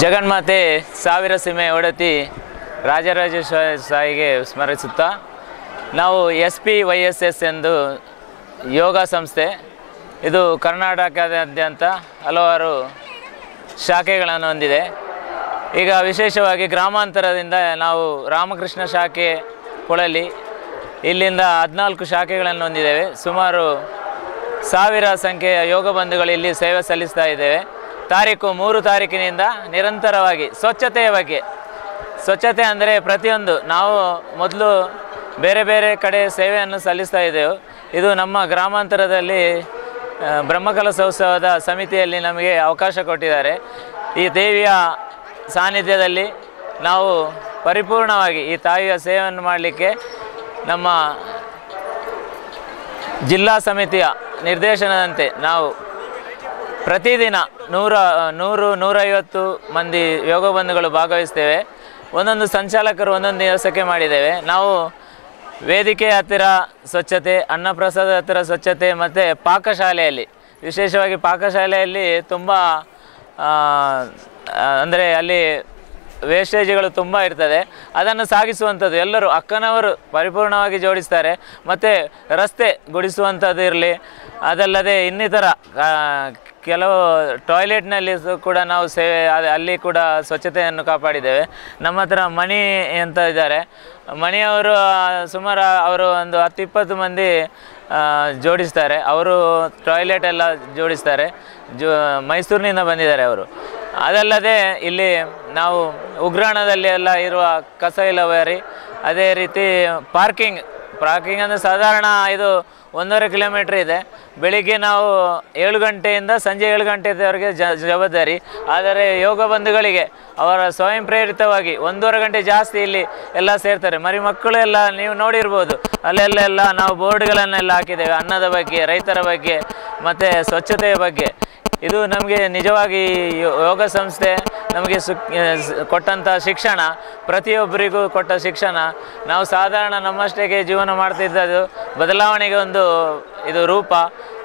ಜಗನ್ಮಾತೆ ಸಾವಿರ ಸೀಮೆ ಒಡತಿ ರಾಜರಾಜೇಶ್ವರ ಸಾಯಿಗೆ ಸ್ಮರಿಸುತ್ತಾ ನಾವು S P Y S S ಎಂದು ಯೋಗ ಸಂಸ್ಥೆ, ಇದು ಕರ್ನಾಟಕದಾದ್ಯಂತ ಹಲವಾರು ಶಾಖೆಗಳನ್ನು ಹೊಂದಿದೆ. ಈಗ ವಿಶೇಷವಾಗಿ ಗ್ರಾಮಾಂತರದಿಂದ ನಾವು ರಾಮಕೃಷ್ಣ ಶಾಖೆ ಕೊಳಲಿ, ಇಲ್ಲಿಂದ ಹದಿನಾಲ್ಕು ಶಾಖೆಗಳನ್ನು ಹೊಂದಿದ್ದೇವೆ. ಸುಮಾರು ಸಾವಿರ ಸಂಖ್ಯೆಯ ಯೋಗ ಬಂಧುಗಳು ಇಲ್ಲಿ ಸೇವೆ ಸಲ್ಲಿಸ್ತಾ ಇದ್ದೇವೆ. ತಾರೀಕು ಮೂರು ತಾರೀಕಿನಿಂದ ನಿರಂತರವಾಗಿ ಸ್ವಚ್ಛತೆಯ ಬಗ್ಗೆ. ಸ್ವಚ್ಛತೆ ಅಂದರೆ ಪ್ರತಿಯೊಂದು. ನಾವು ಮೊದಲು ಬೇರೆ ಬೇರೆ ಕಡೆ ಸೇವೆಯನ್ನು ಸಲ್ಲಿಸ್ತಾ ಇದ್ದೇವೆ. ಇದು ನಮ್ಮ ಗ್ರಾಮಾಂತರದಲ್ಲಿ ಬ್ರಹ್ಮಕಲಸೋತ್ಸವದ ಸಮಿತಿಯಲ್ಲಿ ನಮಗೆ ಅವಕಾಶ ಕೊಟ್ಟಿದ್ದಾರೆ. ಈ ದೇವಿಯ ಸಾನ್ನಿಧ್ಯದಲ್ಲಿ ನಾವು ಪರಿಪೂರ್ಣವಾಗಿ ಈ ತಾಯಿಯ ಸೇವೆಯನ್ನು ಮಾಡಲಿಕ್ಕೆ ನಮ್ಮ ಜಿಲ್ಲಾ ಸಮಿತಿಯ ನಿರ್ದೇಶನದಂತೆ ನಾವು ಪ್ರತಿದಿನ ನೂರ, ನೂರು, ನೂರೈವತ್ತು ಮಂದಿ ಯೋಗ ಬಂಧುಗಳು ಭಾಗವಹಿಸ್ತೇವೆ. ಒಂದೊಂದು ಸಂಚಾಲಕರು ಒಂದೊಂದು ದಿವಸಕ್ಕೆ ಮಾಡಿದ್ದೇವೆ. ನಾವು ವೇದಿಕೆ ಹತ್ತಿರ ಸ್ವಚ್ಛತೆ, ಅನ್ನಪ್ರಸಾದ ಹತ್ತಿರ ಸ್ವಚ್ಛತೆ ಮತ್ತು ಪಾಕಶಾಲೆಯಲ್ಲಿ, ವಿಶೇಷವಾಗಿ ಪಾಕಶಾಲೆಯಲ್ಲಿ ತುಂಬ ಅಂದರೆ ಅಲ್ಲಿ ವೇಸ್ಟೇಜ್ಗಳು ತುಂಬ ಇರ್ತದೆ. ಅದನ್ನು ಸಾಗಿಸುವಂಥದ್ದು ಎಲ್ಲರೂ ಅಕ್ಕನವರು ಪರಿಪೂರ್ಣವಾಗಿ ಜೋಡಿಸ್ತಾರೆ. ಮತ್ತು ರಸ್ತೆ ಗುಡಿಸುವಂಥದ್ದು ಇರಲಿ, ಅದಲ್ಲದೆ ಇನ್ನಿತರ ಕೆಲವು ಟಾಯ್ಲೆಟ್ನಲ್ಲಿ ಕೂಡ ನಾವು ಸೇವೆ ಅಲ್ಲಿ ಕೂಡ ಸ್ವಚ್ಛತೆಯನ್ನು ಕಾಪಾಡಿದ್ದೇವೆ. ನಮ್ಮ ಹತ್ರ ಮಣಿ ಅಂತ ಇದ್ದಾರೆ. ಮಣಿಯವರು ಸುಮಾರು ಅವರು ಒಂದು ಹತ್ತು ಇಪ್ಪತ್ತು ಮಂದಿ ಜೋಡಿಸ್ತಾರೆ. ಅವರು ಟಾಯ್ಲೆಟ್ ಎಲ್ಲ ಜೋಡಿಸ್ತಾರೆ. ಜೋ, ಮೈಸೂರಿನಿಂದ ಬಂದಿದ್ದಾರೆ ಅವರು. ಅದಲ್ಲದೆ ಇಲ್ಲಿ ನಾವು ಉಗ್ರಾಣದಲ್ಲಿ ಎಲ್ಲ ಇರುವ ಕಸ ಇಲ್ಲವರಿ, ಅದೇ ರೀತಿ ಪಾರ್ಕಿಂಗ್ ಪಾರ್ಕಿಂಗ್ ಅಂದರೆ ಸಾಧಾರಣ ಇದು ಒಂದೂವರೆ ಕಿಲೋಮೀಟ್ರ್ ಇದೆ. ಬೆಳಿಗ್ಗೆ ನಾವು ಏಳು ಗಂಟೆಯಿಂದ ಸಂಜೆ ಏಳು ಗಂಟೆಯವರೆಗೆ ಜ, ಜವಾಬ್ದಾರಿ. ಆದರೆ ಯೋಗ ಬಂಧುಗಳಿಗೆ ಅವರ ಸ್ವಯಂ ಪ್ರೇರಿತವಾಗಿ ಒಂದೂವರೆ ಗಂಟೆ ಜಾಸ್ತಿ ಇಲ್ಲಿ ಎಲ್ಲ ಸೇರ್ತಾರೆ. ಮರಿ ಮಕ್ಕಳು ಎಲ್ಲ ನೀವು ನೋಡಿರ್ಬೋದು, ಅಲ್ಲೆಲ್ಲ ನಾವು ಬೋರ್ಡ್ಗಳನ್ನೆಲ್ಲ ಹಾಕಿದ್ದೇವೆ. ಅನ್ನದ ಬಗ್ಗೆ, ರೈತರ ಬಗ್ಗೆ, ಮತ್ತು ಸ್ವಚ್ಛತೆಯ ಬಗ್ಗೆ. ಇದು ನಮಗೆ ನಿಜವಾಗಿ ಯೋಗ ಸಂಸ್ಥೆ ನಮಗೆ ಸು ಕೊಟ್ಟಂಥ ಶಿಕ್ಷಣ, ಪ್ರತಿಯೊಬ್ಬರಿಗೂ ಕೊಟ್ಟ ಶಿಕ್ಷಣ. ನಾವು ಸಾಧಾರಣ ನಮ್ಮಷ್ಟೇಗೆ ಜೀವನ ಮಾಡ್ತಿದ್ದದು ಬದಲಾವಣೆಗೆ ಒಂದು ಇದು ರೂಪ.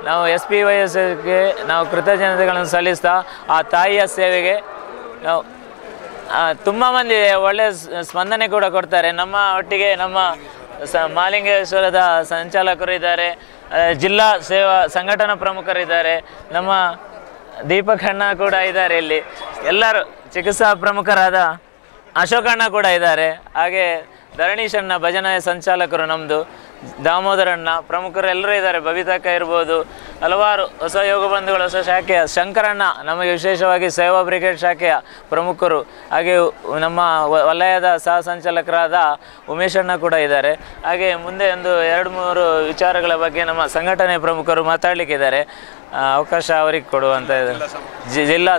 ನಾವು ಎಸ್ ಪಿ ವೈ ಎಸ್ಗೆ ನಾವು ಕೃತಜ್ಞತೆಗಳನ್ನು ಸಲ್ಲಿಸ್ತಾ ಆ ತಾಯಿಯ ಸೇವೆಗೆ ನಾವು ತುಂಬ ಮಂದಿ ಒಳ್ಳೆಯ ಸ್ಪಂದನೆ ಕೂಡ ಕೊಡ್ತಾರೆ. ನಮ್ಮ ಒಟ್ಟಿಗೆ ನಮ್ಮ ಸ ಮಾಲಿಂಗೇಶ್ವರದ ಸಂಚಾಲಕರು ಇದ್ದಾರೆ ಜಿಲ್ಲಾ ಸೇವಾ ಸಂಘಟನಾ ಪ್ರಮುಖರಿದ್ದಾರೆ. ನಮ್ಮ ದೀಪಕ್ ಅಣ್ಣ ಕೂಡ ಇದ್ದಾರೆ ಇಲ್ಲಿ. ಎಲ್ಲರೂ ಚಿಕಿತ್ಸಾ ಪ್ರಮುಖರಾದ ಅಶೋಕಣ್ಣ ಕೂಡ ಇದ್ದಾರೆ. ಹಾಗೆ ಧರಣೀಶ್ ಅಣ್ಣ, ಭಜನಾ ಸಂಚಾಲಕರು ನಮ್ಮದು ದಾಮೋದರಣ್ಣ ಪ್ರಮುಖರು ಎಲ್ಲರೂ ಇದ್ದಾರೆ. ಬಬಿತಕ್ಕ ಇರ್ಬೋದು, ಹಲವಾರು ಹೊಸ ಯೋಗ ಬಂಧುಗಳು, ಹೊಸ ಶಾಖೆಯ ಶಂಕರಣ್ಣ ನಮಗೆ ವಿಶೇಷವಾಗಿ ಸೇವಾ ಬ್ರಿಗೇಡ್ ಶಾಖೆಯ ಪ್ರಮುಖರು. ಹಾಗೆ ನಮ್ಮ ವಲಯದ ಸಹ ಸಂಚಾಲಕರಾದ ಉಮೇಶಣ್ಣ ಕೂಡ ಇದ್ದಾರೆ. ಹಾಗೆ ಮುಂದೆ ಒಂದು ಎರಡು ಮೂರು ವಿಚಾರಗಳ ಬಗ್ಗೆ ನಮ್ಮ ಸಂಘಟನೆ ಪ್ರಮುಖರು ಮಾತಾಡಲಿಕ್ಕಿದ್ದಾರೆ. ಅವಕಾಶ ಅವರಿಗೆ ಕೊಡುವಂತ ಜಿಲ್ಲಾ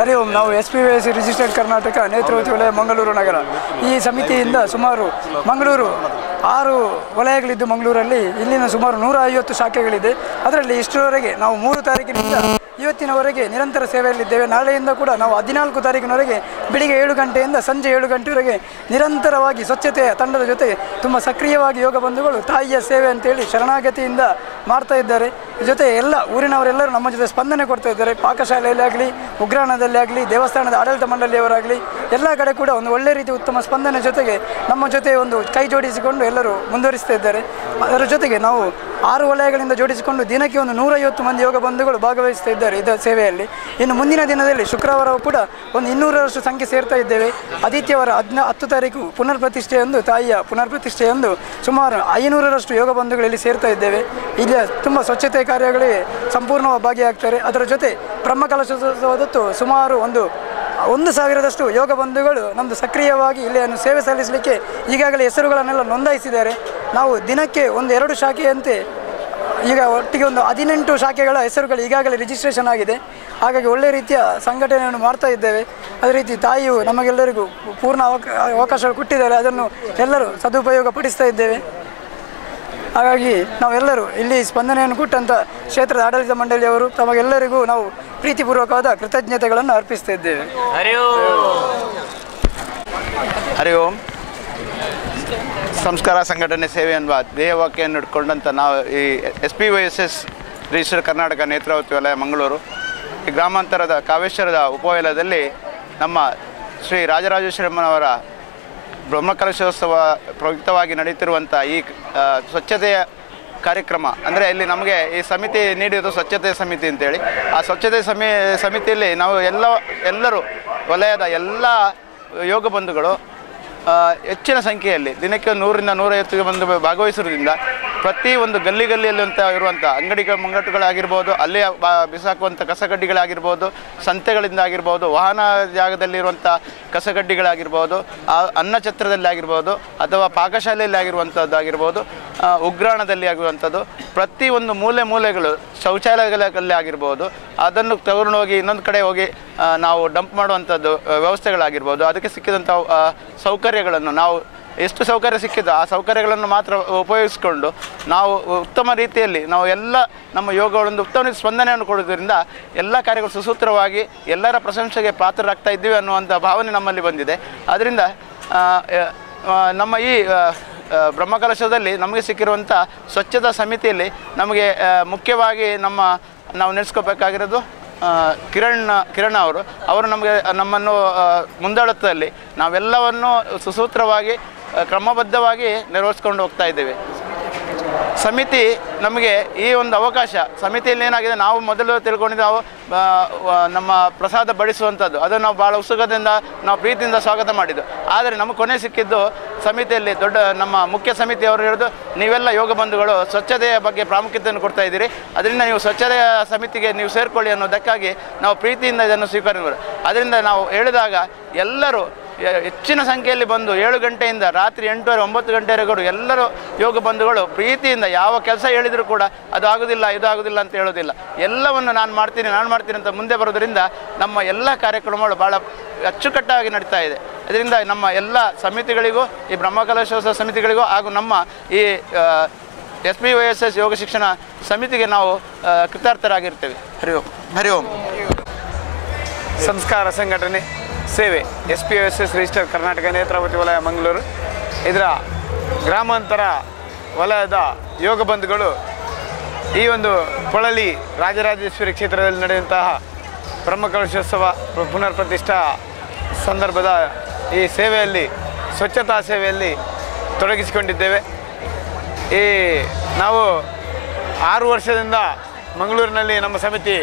ಹರಿ ಓಂ, ನಾವು S P V registered Karnataka ನೇತೃತ್ವ ವಲಯ ಮಂಗಳೂರು ನಗರ. ಈ ಸಮಿತಿಯಿಂದ ಸುಮಾರು ಮಂಗಳೂರು ಆರು ವಲಯಗಳಿದ್ದು ಮಂಗಳೂರಲ್ಲಿ ಇಲ್ಲಿನ ಸುಮಾರು ನೂರ ಐವತ್ತು ಶಾಖೆಗಳಿದೆ. ಅದರಲ್ಲಿ ಇಷ್ಟರವರೆಗೆ ನಾವು ಮೂರು ತಾರೀಕಿನಿಂದ ಇವತ್ತಿನವರೆಗೆ ನಿರಂತರ ಸೇವೆಯಲ್ಲಿದ್ದೇವೆ. ನಾಳೆಯಿಂದ ಕೂಡ ನಾವು ಹದಿನಾಲ್ಕು ತಾರೀಕಿನವರೆಗೆ ಬೆಳಿಗ್ಗೆ ಏಳು ಗಂಟೆಯಿಂದ ಸಂಜೆ ಏಳು ಗಂಟೆವರೆಗೆ ನಿರಂತರವಾಗಿ ಸ್ವಚ್ಛತೆಯ ತಂಡದ ಜೊತೆ ತುಂಬ ಸಕ್ರಿಯವಾಗಿ ಯೋಗ ಬಂಧುಗಳು ತಾಯಿಯ ಸೇವೆ ಅಂತೇಳಿ ಶರಣಾಗತಿಯಿಂದ ಮಾಡ್ತಾ ಇದ್ದಾರೆ. ಜೊತೆ ಎಲ್ಲ ಊರಿನವರೆಲ್ಲರೂ ನಮ್ಮ ಜೊತೆ ಸ್ಪಂದನೆ ಕೊಡ್ತಾ ಇದ್ದಾರೆ. ಪಾಕಶಾಲೆಯಲ್ಲಿ ಆಗಲಿ ಉಗ್ರಾಣದಲ್ಲಿ ಆಗಲಿ ದೇವಸ್ಥಾನದ ಆಡಳಿತ ಮಂಡಳಿಯವರಾಗಲಿ ಎಲ್ಲ ಕಡೆ ಕೂಡ ಒಂದು ಒಳ್ಳೆ ರೀತಿ ಉತ್ತಮ ಸ್ಪಂದನೆ ಜೊತೆಗೆ ನಮ್ಮ ಜೊತೆ ಒಂದು ಕೈ ಜೋಡಿಸಿಕೊಂಡು ಎಲ್ಲರೂ ಮುಂದುವರಿಸ್ತಾ ಇದ್ದಾರೆ. ಅದರ ಜೊತೆಗೆ ನಾವು ಆರು ವಲಯಗಳಿಂದ ಜೋಡಿಸಿಕೊಂಡು ದಿನಕ್ಕೆ ಒಂದು ನೂರೈವತ್ತು ಮಂದಿ ಯೋಗ ಬಂಧುಗಳು ಭಾಗವಹಿಸ್ತಾ ಇದ್ದಾರೆ ಇದರ ಸೇವೆಯಲ್ಲಿ. ಇನ್ನು ಮುಂದಿನ ದಿನದಲ್ಲಿ ಶುಕ್ರವಾರವೂ ಕೂಡ ಒಂದು ಇನ್ನೂರರಷ್ಟು ಸಂಖ್ಯೆ ಸೇರ್ತಾ ಇದ್ದೇವೆ. ಆದಿತ್ಯವಾರ ಹದಿನ, ಹತ್ತು ತಾರೀಕು ಪುನರ್ ಪ್ರತಿಷ್ಠೆಯಂದು ತಾಯಿಯ ಪುನರ್ ಪ್ರತಿಷ್ಠೆಯಂದು ಸುಮಾರು ಐನೂರರಷ್ಟು ಯೋಗ ಬಂಧುಗಳಲ್ಲಿ ಸೇರ್ತಾ ಇದ್ದೇವೆ. ಇಲ್ಲಿ ತುಂಬ ಸ್ವಚ್ಛತೆ ಕಾರ್ಯಗಳಿಗೆ ಸಂಪೂರ್ಣವಾಗಿ ಭಾಗಿಯಾಗ್ತಾರೆ. ಅದರ ಜೊತೆ ಬ್ರಹ್ಮಕಲಶೋತ್ಸವದತ್ತು ಸುಮಾರು ಒಂದು ಒಂದು ಸಾವಿರದಷ್ಟು ಯೋಗ ಬಂಧುಗಳು ನಮ್ಮದು ಸಕ್ರಿಯವಾಗಿ ಇಲ್ಲಿಯನ್ನು ಸೇವೆ ಸಲ್ಲಿಸಲಿಕ್ಕೆ ಈಗಾಗಲೇ ಹೆಸರುಗಳನ್ನೆಲ್ಲ ನೋಂದಾಯಿಸಿದ್ದಾರೆ. ನಾವು ದಿನಕ್ಕೆ ಒಂದು ಎರಡು ಶಾಖೆಯಂತೆ ಈಗ ಒಟ್ಟಿಗೆ ಒಂದು ಹದಿನೆಂಟು ಶಾಖೆಗಳ ಹೆಸರುಗಳು ಈಗಾಗಲೇ ರಿಜಿಸ್ಟ್ರೇಷನ್ ಆಗಿದೆ. ಹಾಗಾಗಿ ಒಳ್ಳೆ ರೀತಿಯ ಸಂಘಟನೆಯನ್ನು ಮಾಡ್ತಾ ಇದ್ದೇವೆ. ಅದೇ ರೀತಿ ತಾಯಿಯು ನಮಗೆಲ್ಲರಿಗೂ ಪೂರ್ಣ ಅವಕ ಅವಕಾಶ ಕೊಟ್ಟಿದ್ದಾರೆ. ಅದನ್ನು ಎಲ್ಲರೂ ಸದುಪಯೋಗ ಪಡಿಸ್ತಾ ಇದ್ದೇವೆ. ಹಾಗಾಗಿ ನಾವೆಲ್ಲರೂ ಇಲ್ಲಿ ಸ್ಪಂದನೆಯನ್ನು ಕೊಟ್ಟಂಥ ಕ್ಷೇತ್ರದ ಆಡಳಿತ ಮಂಡಳಿಯವರು ತಮಗೆಲ್ಲರಿಗೂ ನಾವು ಪ್ರೀತಿಪೂರ್ವಕವಾದ ಕೃತಜ್ಞತೆಗಳನ್ನು ಅರ್ಪಿಸ್ತಾ ಇದ್ದೇವೆ. ಹರಿ ಹರಿ ಓಂ. ಸಂಸ್ಕಾರ ಸಂಘಟನೆ ಸೇವೆ ಎನ್ನುವ ಧ್ಯೇಯವಾಕ್ಯನ್ನು ಇಟ್ಕೊಂಡಂಥ ನಾವು ಈ S P Y S S register Karnataka Netravati ವಲಯ ಮಂಗಳೂರು ಈ ಗ್ರಾಮಾಂತರದ ಕಾವೇಶ್ವರದ ಉಪವಲಯದಲ್ಲಿ ನಮ್ಮ ಶ್ರೀ ರಾಜರಾಜೇಶ್ವರಮ್ಮನವರ ಬ್ರಹ್ಮಕಲಶೋತ್ಸವ ಪ್ರಯುಕ್ತವಾಗಿ ನಡೆಯುತ್ತಿರುವಂಥ ಈ ಸ್ವಚ್ಛತೆಯ ಕಾರ್ಯಕ್ರಮ, ಅಂದರೆ ಇಲ್ಲಿ ನಮಗೆ ಈ ಸಮಿತಿ ನೀಡಿರೋದು ಸ್ವಚ್ಛತೆ ಸಮಿತಿ ಅಂತೇಳಿ. ಆ ಸ್ವಚ್ಛತೆ ಸಮಿ, ಸಮಿತಿಯಲ್ಲಿ ನಾವು ಎಲ್ಲ, ಎಲ್ಲರೂ ವಲಯದ ಎಲ್ಲ ಯೋಗ ಬಂಧುಗಳು ಹೆಚ್ಚಿನ ಸಂಖ್ಯೆಯಲ್ಲಿ ದಿನಕ್ಕೆ ನೂರಿಂದ ನೂರೈವತ್ತಿಗೆ ಬಂದು ಭಾಗವಹಿಸುವುದರಿಂದ ಪ್ರತಿ ಒಂದು ಗಲ್ಲಿ ಗಲ್ಲಿಯಲ್ಲಿ ಅಂತ ಇರುವಂಥ ಅಂಗಡಿಗಳ ಮುಂಗಟ್ಟುಗಳಾಗಿರ್ಬೋದು, ಅಲ್ಲೇ ಬಿಸಾಕುವಂಥ ಕಸಗಡ್ಡಿಗಳಾಗಿರ್ಬೋದು ಸಂತೆಗಳಿಂದ ಆಗಿರ್ಬೋದು ವಾಹನ ಜಾಗದಲ್ಲಿರುವಂಥ ಕಸಗಡ್ಡಿಗಳಾಗಿರ್ಬೋದು, ಆ ಅನ್ನಛತ್ರದಲ್ಲಿ ಆಗಿರ್ಬೋದು ಅಥವಾ ಪಾಕಶಾಲೆಯಲ್ಲಿ ಆಗಿರುವಂಥದ್ದಾಗಿರ್ಬೋದು ಉಗ್ರಾಣದಲ್ಲಿ ಆಗಿರುವಂಥದ್ದು ಪ್ರತಿ ಒಂದು ಮೂಲೆ ಮೂಲೆಗಳು ಶೌಚಾಲಯಗಳಲ್ಲಿ ಆಗಿರ್ಬೋದು ಅದನ್ನು ತಗೊಂಡು ಹೋಗಿ ಇನ್ನೊಂದು ಕಡೆ ಹೋಗಿ ನಾವು ಡಂಪ್ ಮಾಡುವಂಥದ್ದು ವ್ಯವಸ್ಥೆಗಳಾಗಿರ್ಬೋದು, ಅದಕ್ಕೆ ಸಿಕ್ಕಿದಂಥ ಸೌಕರ್ಯಗಳನ್ನು ನಾವು ಎಷ್ಟು ಸೌಕರ್ಯ ಸಿಕ್ಕಿದೋ ಆ ಸೌಕರ್ಯಗಳನ್ನು ಮಾತ್ರ ಉಪಯೋಗಿಸಿಕೊಂಡು ನಾವು ಉತ್ತಮ ರೀತಿಯಲ್ಲಿ ನಾವು ಎಲ್ಲ ನಮ್ಮ ಯೋಗಗಳೊಂದು ಉತ್ತಮ ರೀತಿ ಸ್ಪಂದನೆಯನ್ನು ಕೊಡೋದ್ರಿಂದ ಎಲ್ಲ ಕಾರ್ಯಗಳು ಸುಸೂತ್ರವಾಗಿ ಎಲ್ಲರ ಪ್ರಶಂಸೆಗೆ ಪಾತ್ರರಾಗ್ತಾ ಇದ್ದೀವಿ ಅನ್ನುವಂಥ ಭಾವನೆ ನಮ್ಮಲ್ಲಿ ಬಂದಿದೆ. ಅದರಿಂದ ಆ, ಆ, ನಮ್ಮ ಈ ಬ್ರಹ್ಮಕಲಶದಲ್ಲಿ ನಮಗೆ ಸಿಕ್ಕಿರುವಂಥ ಸ್ವಚ್ಛತಾ ಸಮಿತಿಯಲ್ಲಿ ನಮಗೆ ಮುಖ್ಯವಾಗಿ ನಮ್ಮ ನಾವು ನಡೆಸ್ಕೋಬೇಕಾಗಿರೋದು ಆ, ಕಿರಣ್ ಕಿರಣ್ ಅವರು. ಅವರು ನಮಗೆ ನಮ್ಮನ್ನು ಆ, ಮುಂದಾಳತ್ವದಲ್ಲಿ ನಾವೆಲ್ಲವನ್ನು ಸುಸೂತ್ರವಾಗಿ ಕ್ರಮಬದ್ಧವಾಗಿ ನೆರವೇರಿಸ್ಕೊಂಡು ಹೋಗ್ತಾ ಇದ್ದೇವೆ. ಸಮಿತಿ ನಮಗೆ ಈ ಒಂದು ಅವಕಾಶ, ಸಮಿತಿಯಲ್ಲಿ ಏನಾಗಿದೆ ನಾವು ಮೊದಲು ತಿಳ್ಕೊಂಡಿದ್ದು ನಾವು ನಮ್ಮ ಪ್ರಸಾದ ಬಡಿಸುವಂಥದ್ದು. ಅದನ್ನು ನಾವು ಭಾಳ ಉತ್ಸುಕದಿಂದ, ನಾವು ಪ್ರೀತಿಯಿಂದ ಸ್ವಾಗತ ಮಾಡಿದ್ದು. ಆದರೆ ನಮಗೆ ಕೊನೆ ಸಿಕ್ಕಿದ್ದು ಸಮಿತಿಯಲ್ಲಿ ದೊಡ್ಡ, ನಮ್ಮ ಮುಖ್ಯ ಸಮಿತಿಯವರು ಹೇಳಿದ್ದು, ನೀವೆಲ್ಲ ಯೋಗ ಬಂಧುಗಳು ಸ್ವಚ್ಛತೆಯ ಬಗ್ಗೆ ಪ್ರಾಮುಖ್ಯತೆಯನ್ನು ಕೊಡ್ತಾ ಇದ್ದೀರಿ. ಅದರಿಂದ ನೀವು ಸ್ವಚ್ಛತೆಯ ಸಮಿತಿಗೆ ನೀವು ಸೇರಿಕೊಳ್ಳಿ ಅನ್ನೋದಕ್ಕಾಗಿ ನಾವು ಪ್ರೀತಿಯಿಂದ ಇದನ್ನು ಸ್ವೀಕಾರ ಅದರಿಂದ ನಾವು ಹೇಳಿದಾಗ ಎಲ್ಲರೂ ಹೆಚ್ಚಿನ ಸಂಖ್ಯೆಯಲ್ಲಿ ಬಂದು ಏಳು ಗಂಟೆಯಿಂದ ರಾತ್ರಿ ಎಂಟುವರೆ ಒಂಬತ್ತು ಗಂಟೆವರೆಗೂ ಎಲ್ಲರೂ ಯೋಗ ಬಂಧುಗಳು ಪ್ರೀತಿಯಿಂದ ಯಾವ ಕೆಲಸ ಹೇಳಿದರೂ ಕೂಡ ಅದು ಆಗೋದಿಲ್ಲ ಇದು ಆಗೋದಿಲ್ಲ ಅಂತ ಹೇಳೋದಿಲ್ಲ. ಎಲ್ಲವನ್ನು ನಾನು ಮಾಡ್ತೀನಿ ನಾನು ಮಾಡ್ತೀನಿ ಅಂತ ಮುಂದೆ ಬರೋದರಿಂದ ನಮ್ಮ ಎಲ್ಲ ಕಾರ್ಯಕ್ರಮಗಳು ಭಾಳ ಅಚ್ಚುಕಟ್ಟಾಗಿ ನಡೀತಾ ಇದೆ. ಅದರಿಂದ ನಮ್ಮ ಎಲ್ಲ ಸಮಿತಿಗಳಿಗೂ ಈ ಬ್ರಹ್ಮಕಲಶೋತ್ಸವ ಸಮಿತಿಗಳಿಗೂ ಹಾಗೂ ನಮ್ಮ ಈ S P Y S S ಯೋಗ ಶಿಕ್ಷಣ ಸಮಿತಿಗೆ ನಾವು ಕೃತಾರ್ಥರಾಗಿರ್ತೇವೆ. ಹರಿ ಓಂ ಹರಿ ಓಂ. ಸಂಸ್ಕಾರ ಸಂಘಟನೆ. ಸೇವೆ. S P S S register Karnataka Netravati ವಲಯ, ಮಂಗಳೂರು. ಇದರ ಗ್ರಾಮಾಂತರ ವಲಯದ ಯೋಗ ಬಂಧುಗಳು ಈ ಒಂದು ಪೊಳಲಿ ರಾಜರಾಜೇಶ್ವರಿ ಕ್ಷೇತ್ರದಲ್ಲಿ ನಡೆಯುವಂತಹ ಬ್ರಹ್ಮಕಲಶೋತ್ಸವ ಪುನರ್ ಪ್ರತಿಷ್ಠಾ ಸಂದರ್ಭದ ಈ ಸೇವೆಯಲ್ಲಿ, ಸ್ವಚ್ಛತಾ ಸೇವೆಯಲ್ಲಿ ತೊಡಗಿಸಿಕೊಂಡಿದ್ದೇವೆ. ಈ ನಾವು ಆರು ವರ್ಷದಿಂದ ಮಂಗಳೂರಿನಲ್ಲಿ ನಮ್ಮ ಸಮಿತಿ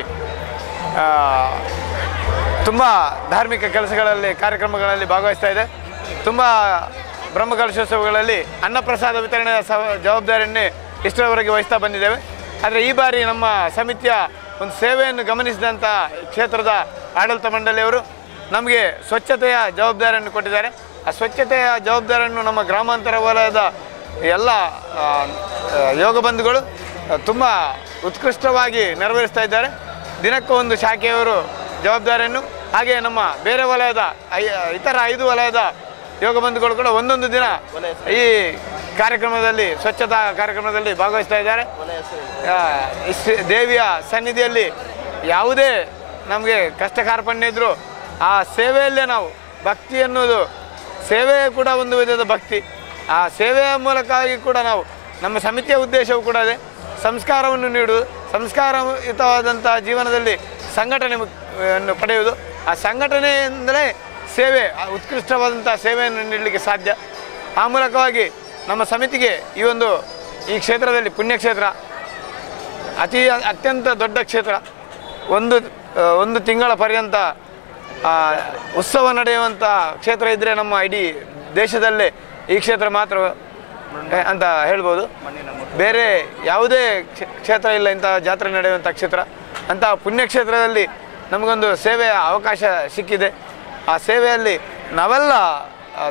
ತುಂಬ ಧಾರ್ಮಿಕ ಕೆಲಸಗಳಲ್ಲಿ, ಕಾರ್ಯಕ್ರಮಗಳಲ್ಲಿ ಭಾಗವಹಿಸ್ತಾ ಇದೆ. ತುಂಬ ಬ್ರಹ್ಮಕಲಶೋತ್ಸವಗಳಲ್ಲಿ ಅನ್ನಪ್ರಸಾದ ವಿತರಣೆ ಸ ಜವಾಬ್ದಾರಿಯನ್ನೇ ಇಷ್ಟರವರೆಗೆ ವಹಿಸ್ತಾ ಬಂದಿದ್ದೇವೆ. ಆದರೆ ಈ ಬಾರಿ ನಮ್ಮ ಸಮಿತಿಯ ಒಂದು ಸೇವೆಯನ್ನು ಗಮನಿಸಿದಂಥ ಕ್ಷೇತ್ರದ ಆಡಳಿತ ಮಂಡಳಿಯವರು ನಮಗೆ ಸ್ವಚ್ಛತೆಯ ಜವಾಬ್ದಾರಿಯನ್ನು ಕೊಟ್ಟಿದ್ದಾರೆ. ಆ ಸ್ವಚ್ಛತೆಯ ಜವಾಬ್ದಾರಿಯನ್ನು ನಮ್ಮ ಗ್ರಾಮಾಂತರ ವಲಯದ ಎಲ್ಲ ಯೋಗ ಬಂಧುಗಳು ತುಂಬ ಉತ್ಕೃಷ್ಟವಾಗಿ ನೆರವೇರಿಸ್ತಾ ಇದ್ದಾರೆ. ದಿನಕ್ಕೂ ಒಂದು ಶಾಖೆಯವರು ಜವಾಬ್ದಾರಿಯನ್ನು ಹಾಗೆ ನಮ್ಮ ಬೇರೆ ವಲಯದ ಐ ಇತರ ಐದು ವಲಯದ ಯೋಗ ಬಂಧುಗಳು ಕೂಡ ಒಂದೊಂದು ದಿನ ಈ ಕಾರ್ಯಕ್ರಮದಲ್ಲಿ ಸ್ವಚ್ಛತಾ ಕಾರ್ಯಕ್ರಮದಲ್ಲಿ ಭಾಗವಹಿಸ್ತಾ ಇದ್ದಾರೆ. ದೇವಿಯ ಸನ್ನಿಧಿಯಲ್ಲಿ ಯಾವುದೇ ನಮಗೆ ಕಷ್ಟ ಕಾರ್ಪಣ್ಯ ಇದ್ದರೂ ಆ ಸೇವೆಯಲ್ಲೇ ನಾವು ಭಕ್ತಿ ಅನ್ನೋದು ಸೇವೆ ಕೂಡ ಒಂದು ವಿಧದ ಭಕ್ತಿ. ಆ ಸೇವೆಯ ಮೂಲಕವಾಗಿ ಕೂಡ ನಾವು ನಮ್ಮ ಸಮಿತಿಯ ಉದ್ದೇಶವೂ ಕೂಡ ಅದೇ. ಸಂಸ್ಕಾರವನ್ನು ನೀಡುವುದು ಸಂಸ್ಕಾರಯುತವಾದಂಥ ಜೀವನದಲ್ಲಿ ಸಂಘಟನೆ ಪಡೆಯುವುದು. ಆ ಸಂಘಟನೆಯಿಂದಲೇ ಸೇವೆ ಉತ್ಕೃಷ್ಟವಾದಂಥ ಸೇವೆಯನ್ನು ನೀಡಲಿಕ್ಕೆ ಸಾಧ್ಯ. ಆ ಮೂಲಕವಾಗಿ ನಮ್ಮ ಸಮಿತಿಗೆ ಈ ಒಂದು ಈ ಕ್ಷೇತ್ರದಲ್ಲಿ ಪುಣ್ಯಕ್ಷೇತ್ರ, ಅತಿ ಅತ್ಯಂತ ದೊಡ್ಡ ಕ್ಷೇತ್ರ, ಒಂದು ಒಂದು ತಿಂಗಳ ಪರ್ಯಂತ ಉತ್ಸವ ನಡೆಯುವಂಥ ಕ್ಷೇತ್ರ ಇದ್ದರೆ ನಮ್ಮ ಇಡೀ ದೇಶದಲ್ಲೇ ಈ ಕ್ಷೇತ್ರ ಮಾತ್ರ ಅಂತ ಹೇಳ್ಬೋದು. ಬೇರೆ ಯಾವುದೇ ಕ್ಷೇತ್ರ ಇಲ್ಲ ಇಂಥ ಜಾತ್ರೆ ನಡೆಯುವಂಥ ಕ್ಷೇತ್ರ, ಅಂತಹ ಪುಣ್ಯಕ್ಷೇತ್ರದಲ್ಲಿ ನಮಗೊಂದು ಸೇವೆಯ ಅವಕಾಶ ಸಿಕ್ಕಿದೆ. ಆ ಸೇವೆಯಲ್ಲಿ ನಾವೆಲ್ಲ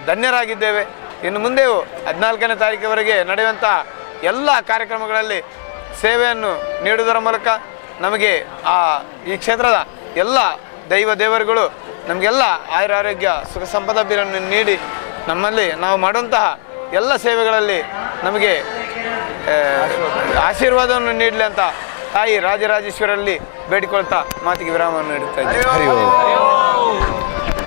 ಧನ್ಯರಾಗಿದ್ದೇವೆ. ಇನ್ನು ಮುಂದೆಯೂ ಹದಿನಾಲ್ಕನೇ ತಾರೀಕಿವರೆಗೆ ನಡೆಯುವಂಥ ಎಲ್ಲ ಕಾರ್ಯಕ್ರಮಗಳಲ್ಲಿ ಸೇವೆಯನ್ನು ನೀಡುವುದರ ಮೂಲಕ ನಮಗೆ ಆ, ಈ ಕ್ಷೇತ್ರದ ಎಲ್ಲ ದೈವ ದೇವರುಗಳು ನಮಗೆಲ್ಲ ಆಯುರಾರೋಗ್ಯ ಸುಖ ಸಂಪದ ಬೀರನ್ನು ನೀಡಿ ನಮ್ಮಲ್ಲಿ ನಾವು ಮಾಡುವಂತಹ ಎಲ್ಲ ಸೇವೆಗಳಲ್ಲಿ ನಮಗೆ ಆಶೀರ್ವಾದವನ್ನು ನೀಡಲಿ ಅಂತ ತಾಯಿ ರಾಜರಾಜೇಶ್ವರಲ್ಲಿ ಬೇಡಿಕೊಳ್ತಾ ಮಾತಿಗೆ ವಿರಾಮವನ್ನು ನೀಡುತ್ತಾ ಇದ್ದೇನೆ.